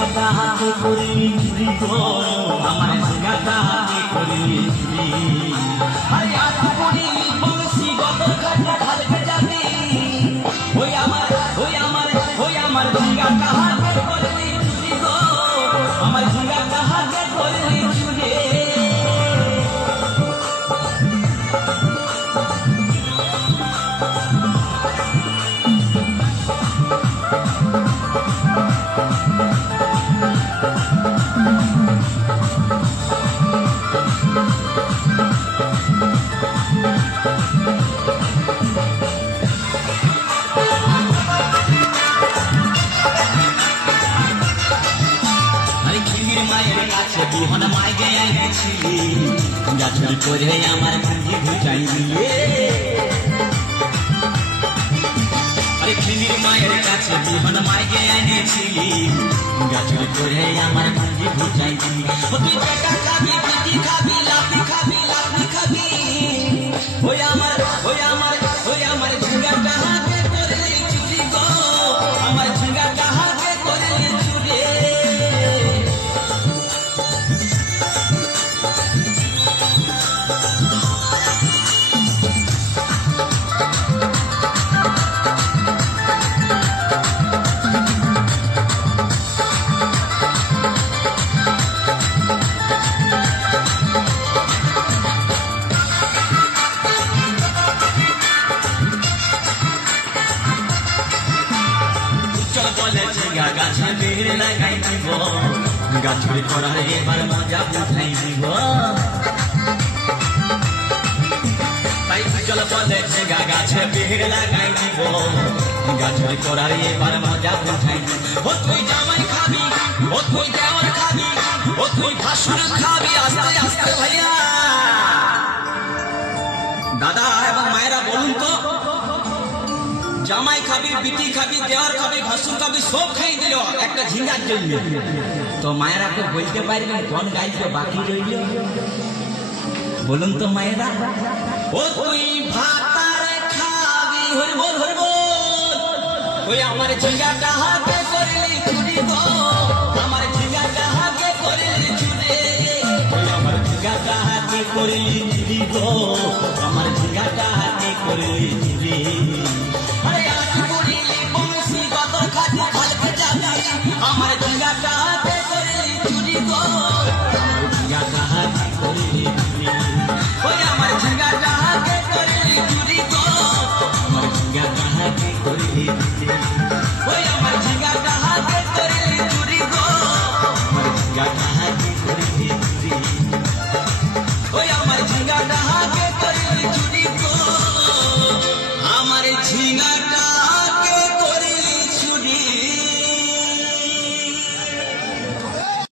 ঝিঙ্গাটা হাতে করলি চুরি গো আমার ঝিঙ্গাটা হাতে করলি চুরি আরে আজ করি বংশী গত কাটা খালকে যাবি ওই আমার ঝিঙ্গাটা হাতে করলি চুরি গো আমার ঝিঙ্গাটা হাতে করলি চুরি বিহন মাইগে এনেছিলি গাছুরি করে আমার মুঞ্জি ঘুচাই দিয়ে আরে খিমির মায়ের কাছে বিহন মাইগে এনেছিলি গাছুরি করে আমার মুঞ্জি ঘুচাই দিয়ে তুই টাকা খাবি পিটি খাবি লাফি খাবি ওই আমার ঝিঙ্গাটা হাতে করলি চুরি গো আমার ঝিঙ্গাটা হাতে করলি চুরি গাছে বেড়ে লাগাই দিব গাছুরি করার এবার মজা উঠাই দিব তাই চল বলে গাছে বেড়ে লাগাই দিব গাছুরি করার এবার মজা উঠাই দিব ও তুই জামাই খাবি ও তুই দেওয়ার খাবি ও তুই ভাসুর খাবি আস্তে আস্তে ভাইয়া দাদা এবং মায়েরা বলুন তো জামাই খাবি বিটি খাবি দেওয়ার খাবি ভাসুর খাবি সব খাই দিল একটা ঝিঙ্গার জন্য তো মায়েরা তো বলতে পারবেন কোন গাইতে বাকি রইল বলুন তো মায়েরা ও তুই ভাতার খাবি হরিবল ওই আমার ঝিঙ্গাটা হাতে করলি চুরি গো আমার ঝিঙ্গাটা হাতে করলি চুরি ওই আমার ঝিঙ্গাটা হাতে করলি চুরি গো আমার ঝিঙ্গাটা হাতে করলি চুরি আমার ঝিঙ্গাটা